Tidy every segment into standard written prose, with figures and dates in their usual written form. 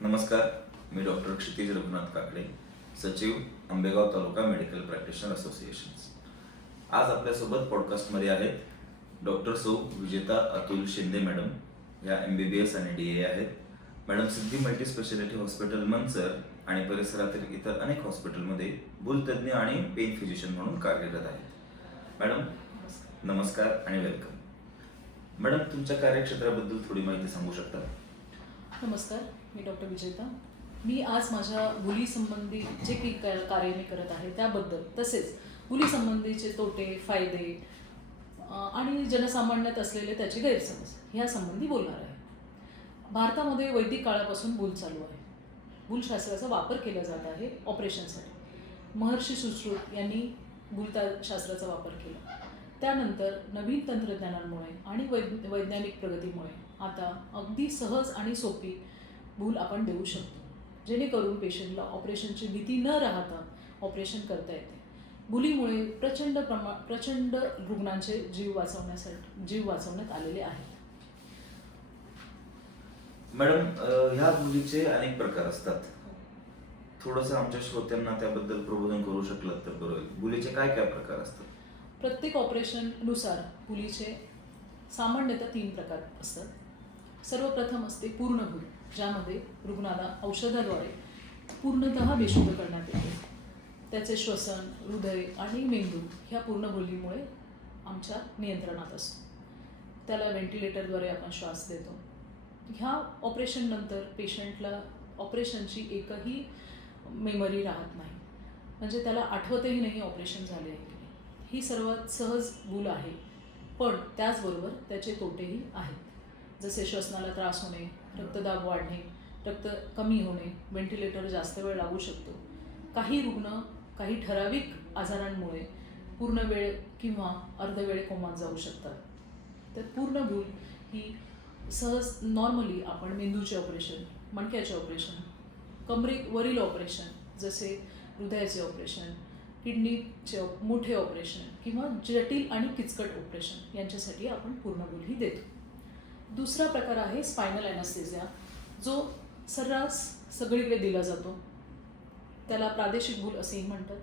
नमस्कार, मी डॉक्टर क्षितिज रघुनाथ काकडे, सचिव, आंबेगाव तालुका medical practitioner association. आज आपल्यासोबत पॉडकास्टमध्ये आहेत डॉक्टर सौ विजेता अतुल शिंदे मॅडम. या MBBS आणि DA आहेत. मॅडम सिद्धी मल्टी स्पेशालिटी हॉस्पिटल मंचर आणि परिसरातील इतर अनेक हॉस्पिटलमध्ये भूलतज्ञ आणि पेन फिजिशियन म्हणून कार्यरत आहेत. मॅडम नमस्कार आणि वेलकम. मॅडम, तुमच्या कार्यक्षेत्राबद्दल थोडी माहिती सांगू शकता? नमस्कार, मी डॉक्टर विजेता. मी आज माझ्या भुलीसंबंधी जे काही कार्य मी करत आहे त्याबद्दल, तसेच भुलीसंबंधीचे तोटे, फायदे आणि जनसामान्यात असलेले त्याचे गैरसमज ह्यासंबंधी बोलणार आहे. भारतामध्ये वैदिक काळापासून भूल चालू आहे. भूलशास्त्राचा वापर केला जात आहे ऑपरेशनसाठी. महर्षी सुश्रुत यांनी भूलशास्त्राचा वापर केला. त्यानंतर नवीन तंत्रज्ञानामुळे आणि वैज्ञानिक प्रगतीमुळे आता अगदी सहज आणि सोपी भूल आपण देऊ शकतो, जेणेकरून पेशंटला ऑपरेशनची भीती न राहता ऑपरेशन करता येते. भुलीमुळे प्रचंड रुग्णांचे जीव वाचवण्यात आलेले आहेत. मॅडम, ह्या भुलीचे अनेक प्रकार असतात. थोडंसं आमच्या श्रोत्यांना त्याबद्दल प्रबोधन करू शकलात तर बरं होईल. भुलीचे काय काय प्रकार असतात? प्रत्येक ऑपरेशननुसार भुलीचे सामान्यतः 3 प्रकार असतात. सर्वप्रथम असते पूर्ण भूल, ज्यामध्ये रुग्णाला औषधाद्वारे पूर्णतः बेशुद्ध करण्यात येते. त्याचे श्वसन, हृदय आणि मेंदू ह्या पूर्ण भुलीमुळे आमच्या नियंत्रणात असतो. त्याला व्हेंटिलेटरद्वारे आपण श्वास देतो. ह्या ऑपरेशननंतर पेशंटला ऑपरेशनची एकही मेमरी राहत नाही, म्हणजे त्याला आठवतही नाही ऑपरेशन झाले आहे. ही सर्वात सहज भूल आहे, पण त्याचबरोबर त्याचे तोटेही आहेत. जसे श्वसनाला त्रास होणे, रक्तदाब वाढणे, रक्त कमी होणे, व्हेंटिलेटर जास्त वेळ लागू शकतो. काही रुग्ण काही ठराविक आजारांमुळे पूर्ण वेळ किंवा अर्धवेळ कोमात जाऊ शकतात. तर पूर्ण भूल ही सहज नॉर्मली आपण मेंदूचे ऑपरेशन, मणक्याचे ऑपरेशन, कमरेवरील ऑपरेशन जसे हृदयाचे ऑपरेशन, किडनीचे मोठे ऑपरेशन किंवा जटिल आणि किचकट ऑपरेशन यांच्यासाठी आपण पूर्ण भूल ही देतो. दुसरा प्रकार आहे स्पायनल ॲनेस्थेसिया, जो सर्रास सगळीकडे दिला जातो. त्याला प्रादेशिक भूल असेही म्हणतात.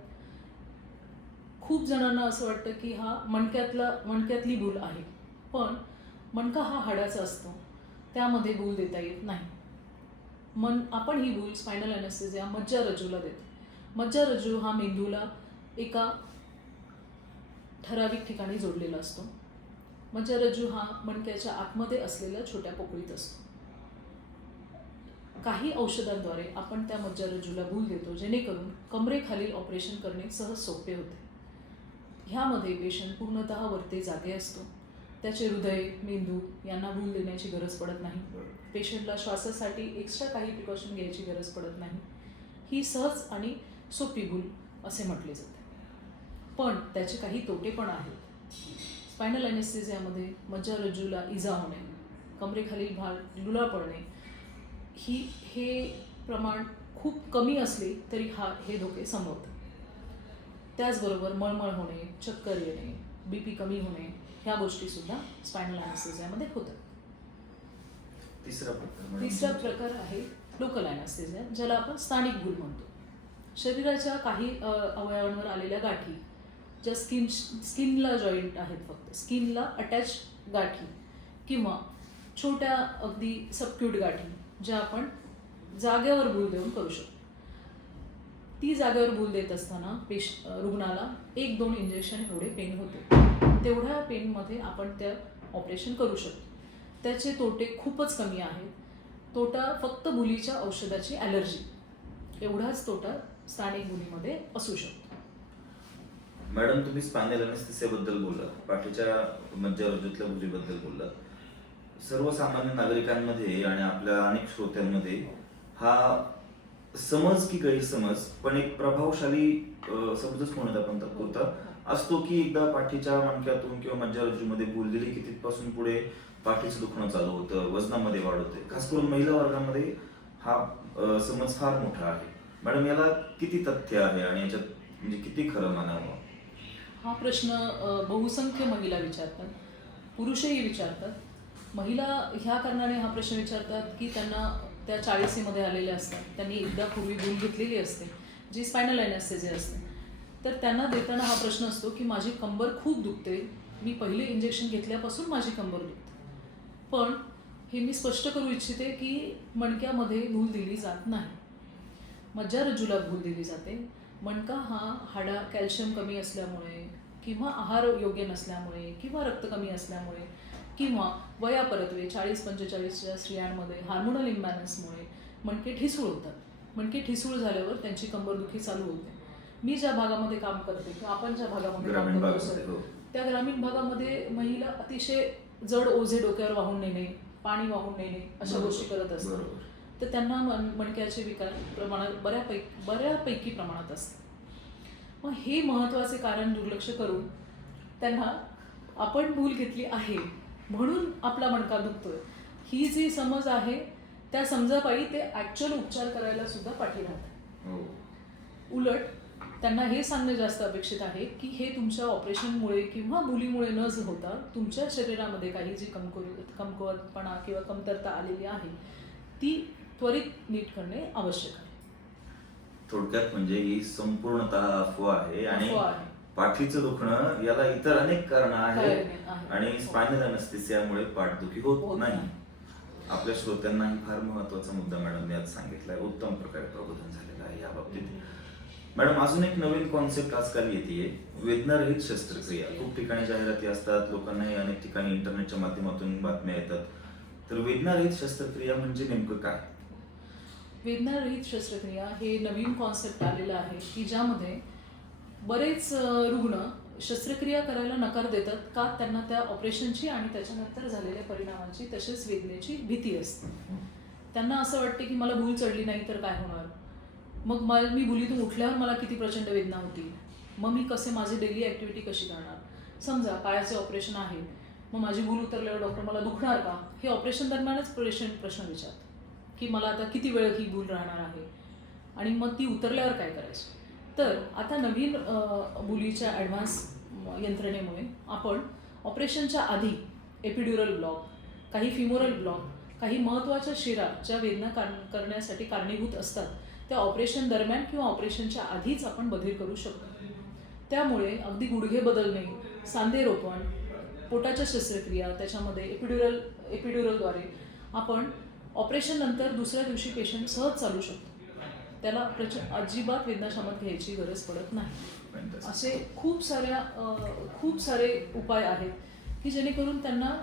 खूप जणांना असं वाटतं की हा मणक्यातली भूल आहे, पण मणका हा हाडाचा असतो, त्यामध्ये भूल देता येत नाही. आपण ही भूल स्पायनल ॲनेस्थेसिया मज्जारज्जूला देतो. मज्जारज्जू हा मेंदूला एका ठराविक ठिकाणी जोडलेला असतो. मज्जारज्जू हा मणक्याच्या आतमध्ये असलेल्या छोट्या पोकळीत असतो. काही औषधांद्वारे आपण त्या मज्जारज्जूला भूल देतो, जेणेकरून कमरेखालील ऑपरेशन करणे सहज सोपे होते. ह्यामध्ये पेशंट पूर्णतः वरती जागे असतो. त्याचे हृदय, मेंदू यांना भूल देण्याची गरज पडत नाही. पेशंटला श्वासासाठी एक्स्ट्रा काही प्रिकॉशन घ्यायची गरज पडत नाही. ही सहज आणि सोपी भूल असे म्हटले जाते. पण त्याचे काही तोटे पण आहेत. स्पायनल ॲनेस्थेसियामध्ये मज्जारज्जूला इजा होणे, कमरेखालील भाग लुला पडणे, हे प्रमाण खूप कमी असले तरी हे धोके संभवतात. त्याचबरोबर मळमळ होणे, चक्कर येणे, BP कमी होणे ह्या गोष्टीसुद्धा स्पायनल ॲनेस्थेसियामध्ये होतात. तिसरा प्रकार आहे लोकल ॲनेस्थेसिया, ज्याला आपण स्थानिक भूल म्हणतो. शरीराच्या काही अवयवांवर आलेल्या गाठी, ज्या स्किनला जॉईंट आहेत, फक्त स्किनला अटॅच गाठी किंवा छोट्या अगदी सबक्यूट गाठी, ज्या आपण जागेवर भूल देऊन करू शकतो. ती जागेवर भूल देत असताना रुग्णाला 1-2 इंजेक्शन एवढे पेन होते. तेवढ्या पेनमध्ये आपण त्या ऑपरेशन करू शकतो. त्याचे तोटे खूपच कमी आहेत. तोटा फक्त भुलीच्या औषधाची ॲलर्जी, एवढाच तोटा स्थानिक भुलीमध्ये असू शकतो. मॅडम, तुम्ही स्पायनल ॲनेस्थेसियाबद्दल बोललात, पाठीच्या मज्जारज्जूतल्या भुलीबद्दल बोललात. सर्वसामान्य नागरिकांमध्ये आणि आपल्या अनेक श्रोत्यांमध्ये हा समज की गैरसमज, पण एक प्रभावशाली समजच म्हणत आपण तात्पुरता असतो की एकदा पाठीच्या मणक्यातून किंवा मज्जारज्जूमध्ये भूल दिली की तिथपासून पुढे पाठीचं दुखणं चालू होतं, वजनामध्ये वाढ होते. खास करून महिला वर्गामध्ये हा समज फार मोठा आहे. मॅडम, याला किती तथ्य आहे आणि याच्यात म्हणजे किती खरं मानावं? हा प्रश्न बहुसंख्य महिला विचारतात, पुरुषही विचारतात. महिला ह्या कारणाने हा प्रश्न विचारतात की त्यांना त्या 40मध्ये आलेल्या असतात, त्यांनी एकदा पूर्वी भूल घेतलेली असते जी स्पायनल ॲनेस्थेसिया असते. तर त्यांना देताना हा प्रश्न असतो की माझी कंबर खूप दुखते, मी पहिले इंजेक्शन घेतल्यापासून माझी कंबर दुखते. पण हे मी स्पष्ट करू इच्छिते की मणक्यामध्ये भूल दिली जात नाही, मज्जारज्जूला भूल दिली जाते. मणका हा कॅल्शियम कमी असल्यामुळे किंवा आहार योग्य नसल्यामुळे किंवा रक्त कमी असल्यामुळे किंवा वयापरत्वे 40-45च्या स्त्रियांमध्ये हार्मोनल इम्बॅलन्समुळे मणके ठिसूळ होतात. मणके ठिसूळ झाल्यावर त्यांची कंबरदुखी चालू होते. मी ज्या भागामध्ये काम करते किंवा आपण ज्या भागामध्ये काम ग्रामीण करतो भागामध्ये, हो. त्या ग्रामीण भागामध्ये महिला अतिशय जड ओझे डोक्यावर वाहून नेणे, पाणी वाहून नेणे अशा गोष्टी करत असतात. बरोबर. तर त्यांना मणक्याचे विकार प्रमाणात बऱ्यापैकी प्रमाणात असतात. मग हे महत्त्वाचे कारण दुर्लक्ष करून त्यांना आपण भूल घेतली आहे म्हणून आपला मणका दुखतोय ही जी समज आहे त्या समजापायी ते ॲक्च्युअल उपचार करायला सुद्धा पाठी राहतात. हो. उलट त्यांना हे सांगणं जास्त अपेक्षित आहे की हे तुमच्या ऑपरेशनमुळे किंवा भुलीमुळे न होता तुमच्या शरीरामध्ये काही जी कमकुवतपणा किंवा कमतरता आलेली आहे ती त्वरित नीट करणे आवश्यक आहे. थोडक्यात म्हणजे ही संपूर्णतः अफवा आहे आणि अफवा आहे. पाठीचं दुखणं याला इतर अनेक कारणं आहेत आहे. आणि स्पायनल अनेस्थेसियामुळे पाठदुखी होत नाही. आपल्या श्रोत्यांनाही फार महत्वाचा मुद्दा मॅडमने आज सांगितलाय. उत्तम प्रकारे प्रबोधन झालेलं आहे या बाबतीत. मॅडम, अजून एक नवीन कॉन्सेप्ट आजकाल येते, वेदनारहित शस्त्रक्रिया. खूप ठिकाणी जाहिराती असतात, लोकांनाही अनेक ठिकाणी इंटरनेटच्या माध्यमातून बातम्या येतात. तर वेदनारहित शस्त्रक्रिया म्हणजे नेमकं काय? वेदनारहित शस्त्रक्रिया हे नवीन कॉन्सेप्ट आलेलं आहे की ज्यामध्ये बरेच रुग्ण शस्त्रक्रिया करायला नकार देतात का त्यांना त्या ऑपरेशनची आणि त्याच्यानंतर झालेल्या परिणामांची तसेच वेदनेची भीती असते. त्यांना असं वाटते की मला भूल चढली नाही तर काय होणार, मग मी भुलीतून उठल्यावर मला किती प्रचंड वेदना होतील, मग मी माझी डेली ॲक्टिव्हिटी कशी करणार. समजा पायाचे ऑपरेशन आहे, मग माझी भूल उतरल्यावर डॉक्टर मला दुखणार का हे ऑपरेशन दरम्यानच पेशंट प्रश्न विचारतो की मला आता किती वेळ ही भूल राहणार आहे आणि मग ती उतरल्यावर काय करायचं. तर आता नवीन भुलीच्या ॲडव्हान्स यंत्रणेमुळे आपण ऑपरेशनच्या आधी एपिड्युरल ब्लॉक, काही फिमोरल ब्लॉक, काही महत्त्वाच्या शिरा ज्या वेदना करण्यासाठी कारणीभूत असतात त्या ऑपरेशन दरम्यान किंवा ऑपरेशनच्या आधीच आपण बधीर करू शकतो. त्यामुळे अगदी गुडघे बदलणे, सांधे रोपण, पोटाच्या शस्त्रक्रिया त्याच्यामध्ये एपिड्युरलद्वारे आपण ऑपरेशन नंतर दुसऱ्या दिवशी पेशंट सहज चालू शकतो. त्याला अजिबात वेदनाशामक घ्यायची गरज पडत नाही. असे खूप सारे उपाय आहेत की जेणेकरून त्यांना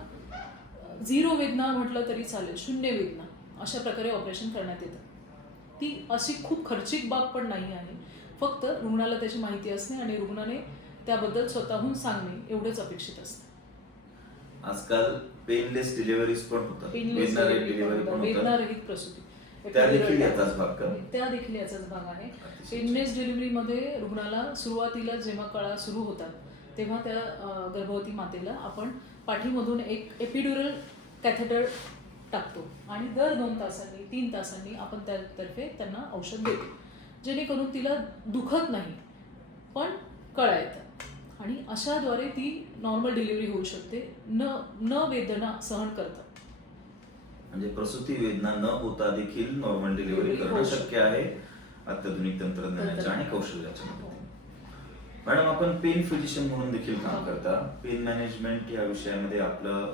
झिरो वेदना म्हटलं तरी चालेल, शून्य वेदना अशा प्रकारे ऑपरेशन करण्यात येतं. ती अशी खूप खर्चिक बाब पण नाही आहे. फक्त रुग्णाला त्याची माहिती असणे आणि रुग्णाने त्याबद्दल स्वतःहून सांगणे एवढेच अपेक्षित असते. आजकाल पेनलेस डिलिव्हरीज पण होतात, वेदनारहित डिलिव्हरी पण होतात. वेदनारहित प्रसूती त्या देखील याचाच भाग का? त्या देखील याचाच भाग आहे. पेनलेस डिलिव्हरीमध्ये रुग्णाला सुरुवातीला जेव्हा कळा सुरू होतात तेव्हा त्या गर्भवती मातेला आपण पाठीमधून एक एपिड्युरल कॅथेटर टाकतो आणि दर 2 तासांनी 3 तासांनी आपण त्यातर्फे त्यांना औषध देतो जेणेकरून तिला दुखत नाही पण कळा येतात आणि अशाद्वारे ती नॉर्मल डिलिव्हरी होऊ शकते, न वेदना सहन करता. म्हणजे प्रसूती वेदना न होता देखील नॉर्मल डिलिव्हरी करणं शक्य आहे अत्याधुनिक तंत्रज्ञानाच्या आणि कौशल्याच्या मदतीने. मॅडम, आपण पेन फिजिशियन म्हणून देखील काम करता. पेन मॅनेजमेंट या विषयामध्ये आपलं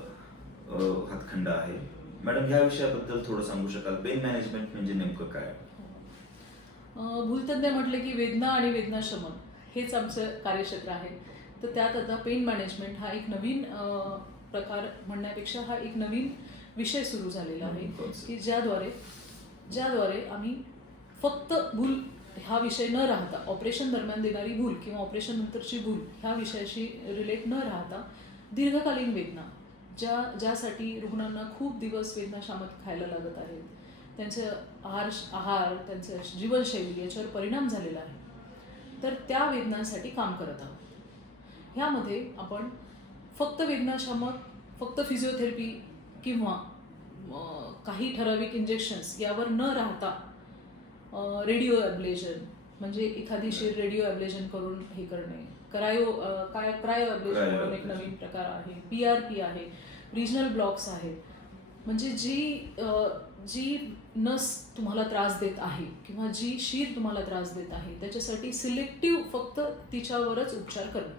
हातखंड आहे. मॅडम, या विषयाबद्दल थोडं सांगू शकाल? पेन मॅनेजमेंट म्हणजे नेमकं काय? भूलतज्ञ म्हटले की वेदना आणि वेदनाशमन हेच आमचं कार्यक्षेत्र आहे. तर त्यात आता पेन मॅनेजमेंट हा एक नवीन प्रकार म्हणण्यापेक्षा हा एक नवीन विषय सुरू झालेला आहे की ज्याद्वारे आम्ही फक्त भूल हा विषय न राहता ऑपरेशन दरम्यान देणारी भूल किंवा ऑपरेशन नंतरची भूल ह्या विषयाशी रिलेट न राहता दीर्घकालीन वेदना ज्यासाठी रुग्णांना खूप दिवस वेदनाशामक खायला लागत आहेत, त्यांचं आहार त्यांचं जीवनशैली याच्यावर परिणाम झालेला आहे, तर त्या वेदनांसाठी काम करत आहोत. ह्यामध्ये आपण फक्त वेदनाशामक, फक्त फिजिओथेरपी किंवा काही ठराविक इंजेक्शन्स यावर न राहता रेडिओ ॲब्लेजन म्हणजे एखादी शिर रेडिओ ॲब्लेजन करून हे करणे, क्रायो ॲब्लेजन करून एक नवीन प्रकार आहे, PRP आहे, रिजनल ब्लॉक्स आहेत. म्हणजे जी नस तुम्हाला त्रास देत आहे किंवा जी शीर तुम्हाला त्रास देत आहे त्याच्यासाठी सिलेक्टिव्ह फक्त तिच्यावरच उपचार करणं,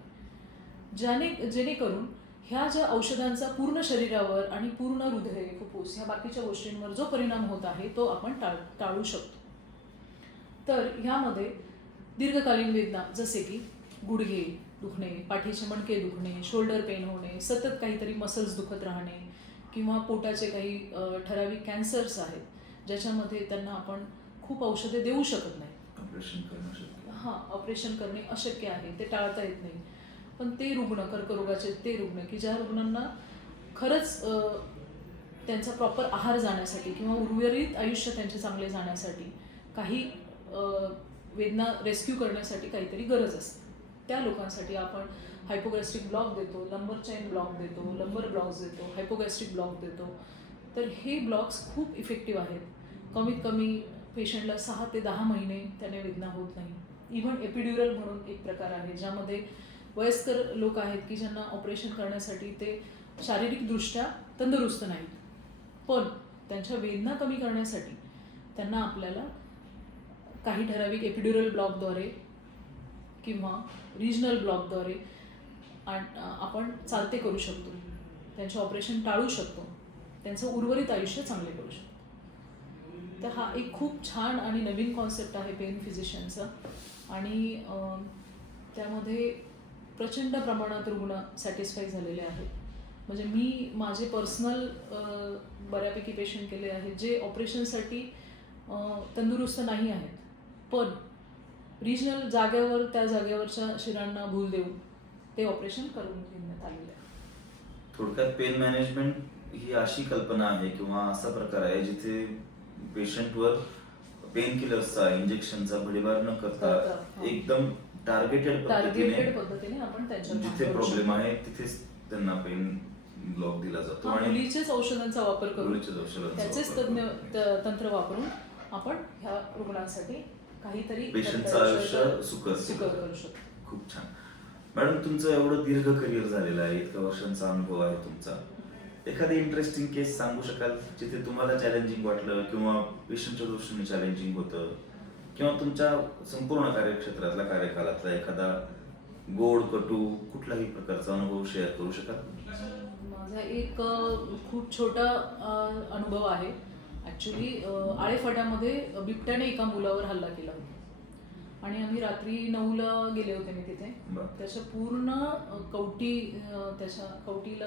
जेणेकरून ह्या ज्या औषधांचा पूर्ण शरीरावर आणि पूर्ण हृदय, फुफ्फुस ह्या बाकीच्या गोष्टींवर जो परिणाम होत आहे तो आपण टाळू शकतो. तर ह्यामध्ये दीर्घकालीन वेदना जसे की गुडघे दुखणे, पाठीचे मणके दुखणे, शोल्डर पेन होणे, सतत काहीतरी मसल्स दुखत राहणे किंवा पोटाचे काही ठराविक कॅन्सर्स आहेत ज्याच्यामध्ये त्यांना आपण खूप औषधे देऊ शकत नाही, ऑपरेशन करणं शक्य. ऑपरेशन करणे अशक्य आहे, ते टाळता येत नाही. पण ते रुग्ण, कर्करोगाचे ते रुग्ण की ज्या रुग्णांना खरंच त्यांचा प्रॉपर आहार जाण्यासाठी किंवा उर्वरित आयुष्य त्यांचे चांगले जाण्यासाठी काही वेदना रेस्क्यू करण्यासाठी काहीतरी गरज असते, त्या लोकांसाठी आपण हायपोगॅस्ट्रिक ब्लॉक देतो, लंबर चेन ब्लॉक देतो, लंबर ब्लॉक्स देतो, हायपोगॅस्ट्रिक ब्लॉक देतो. तर हे ब्लॉक्स खूप इफेक्टिव्ह आहेत. कमीत कमी पेशंटला 6 ते 10 महिने त्याने वेदना होत नाही. इव्हन एपिड्युरल म्हणून एक प्रकार आहे ज्यामध्ये वयस्कर लोक आहेत की ज्यांना ऑपरेशन करण्यासाठी ते शारीरिकदृष्ट्या तंदुरुस्त नाहीत, पण त्यांच्या वेदना कमी करण्यासाठी त्यांना आपल्याला काही ठराविक एपिड्युरल ब्लॉकद्वारे किंवा रिजनल ब्लॉकद्वारे आपण चालते करू शकतो, त्यांचे ऑपरेशन टाळू शकतो, त्यांचं उर्वरित आयुष्य चांगले करू शकतो. तर हा एक खूप छान आणि नवीन कॉन्सेप्ट आहे पेन फिजिशियनचा आणि त्यामध्ये प्रचंड प्रमाणात रुग्ण सॅटिस्फाय झालेले आहेत. म्हणजे मी माझे पर्सनल बऱ्यापैकी पेशंट केले आहेत जे ऑपरेशनसाठी तंदुरुस्त नाही आहेत, पण रिजनल जागेवर त्या जागेवरच्या शिरांना भूल देऊन ते ऑपरेशन करून घेण्यात आलेलं आहे. थोडक्यात पेन मॅनेजमेंट ही अशी कल्पना आहे किंवा असा प्रकार आहे जिथे पेशंटवर पेन किलर्सचा इंजेक्शनचा भडीमार न करता एकदम टार्गेटेड पद्धतीने आपण जिथे त्यांच्या प्रॉब्लेम आहे तिथेच त्यांना पेन ब्लॉक दिला जातो आणि मुलीचेच औषधांचा वापर करून त्याचेच करून तंत्र वापरून आपण ह्या रुग्णांसाठी काहीतरी पेशंटचं आयुष्य सुकर करू शकतो. खूप छान. मॅडम, तुमचं एवढं दीर्घ करिअर झालेलं आहे, इतक्या वर्षांचा अनुभव आहे तुमचा, एखादी इंटरेस्टिंग केस सांगू शकाल जिथे तुम्हाला चॅलेंजिंग वाटलं किंवा पेशंटच्या दृष्टीने चॅलेंजिंग होतं किंवा तुमच्या संपूर्ण कार्यक्षेत्रातल्या कार्यकालातला एखादा गोड कटू कुठलाही प्रकारचा अनुभव शेअर करू शकाल? माझा एक खूप छोटा अनुभव आहे. ॲक्च्युली आळेफाट्यामध्ये बिबट्याने एका मुलावर हल्ला केला होता आणि आम्ही रात्री 9ला गेले होते मी तिथे. त्याच्या पूर्ण त्याच्या कवटीला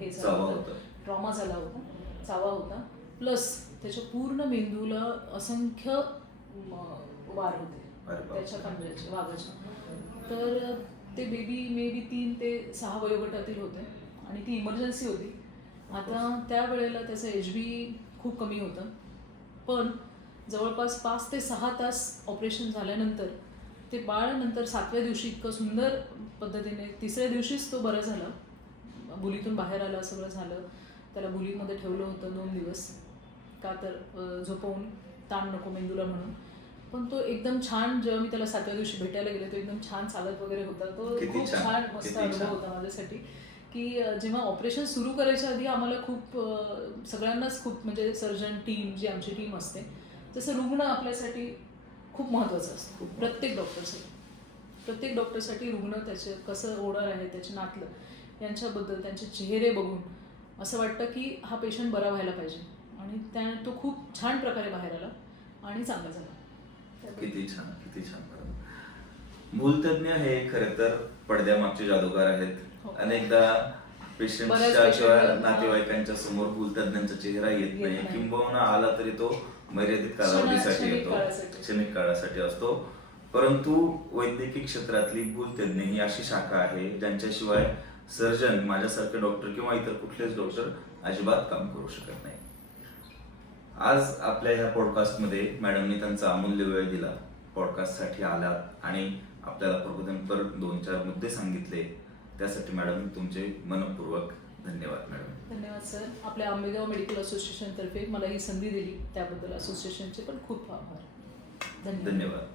हे झालं होतं, ट्रॉमा झाला होता, चावा होता, प्लस त्याच्या पूर्ण मेंदूला असंख्य वार होते त्याच्या कांबळ्याचे, वाघाच्या. तर ते बेबी मे बी 3 ते 6 वयोगटातील होते आणि ती इमर्जन्सी होती. आता त्यावेळेला त्याचं HB खूप कमी होतं, पण जवळपास 5 ते 6 तास ऑपरेशन झाल्यानंतर ते बाळ नंतर 7व्या दिवशी इतकं सुंदर पद्धतीने, 3ऱ्या दिवशीच तो बरा झाला, बुलीतून बाहेर आला, सगळं झालं. त्याला बुलीमध्ये ठेवलं होतं 2 दिवस, का तर झोपवून ताण नको मेंदूला म्हणून. पण तो एकदम छान, जेव्हा मी त्याला 7व्या दिवशी भेटायला गेले तो एकदम छान चालत वगैरे होता. तो खूप छान मस्त अनुभव होता माझ्यासाठी की जेव्हा ऑपरेशन सुरू करायच्या आधी आम्हाला खूप सगळ्यांनाच खूप, म्हणजे सर्जन टीम जी आमची टीम असते, जसं रुग्ण आपल्यासाठी खूप महत्त्वाचं असतं. प्रत्येक डॉक्टरसाठी रुग्ण त्याचे कसं ओढर आहे, त्याचे नातलं यांच्याबद्दल, त्यांचे चेहरे बघून असं वाटतं की हा पेशंट बरा व्हायला पाहिजे आणि तो खूप छान प्रकारे बाहेर आला आणि चांगला झाला. किती छान, किती छान. मूलतज्ञ हे खरं तर पडद्यामागचे जादूगार आहेत. अनेकदा पेशंटच्या किंवा नातेवाईकांच्या समोर भूलतज्ञांचा चेहरा येत नाही, किंबहुना आला तरी तो मर्यादित कालावधीसाठी येतो, क्षणिक काळासाठी असतो. परंतु वैद्यकीय क्षेत्रातली भूलतज्ञ ही अशी शाखा आहे ज्यांच्याशिवाय सर्जन, माझ्यासारखे डॉक्टर किंवा इतर कुठलेच डॉक्टर अजिबात काम करू शकत नाही. आज आपल्या ह्या पॉडकास्टमध्ये मॅडमनी त्यांचा अमूल्य वेळ दिला, पॉडकास्टसाठी आलात आणि आपल्याला प्रबोधनपर 2-4 मुद्दे सांगितले, त्यासाठी मॅडम तुमचे मनपूर्वक धन्यवाद. मॅडम धन्यवाद सर. आपल्या आंबेगाव मेडिकल असोसिएशन तर्फे मला ही संधी दिली त्याबद्दल असोसिएशनचे पण खूप आभार. धन्यवाद.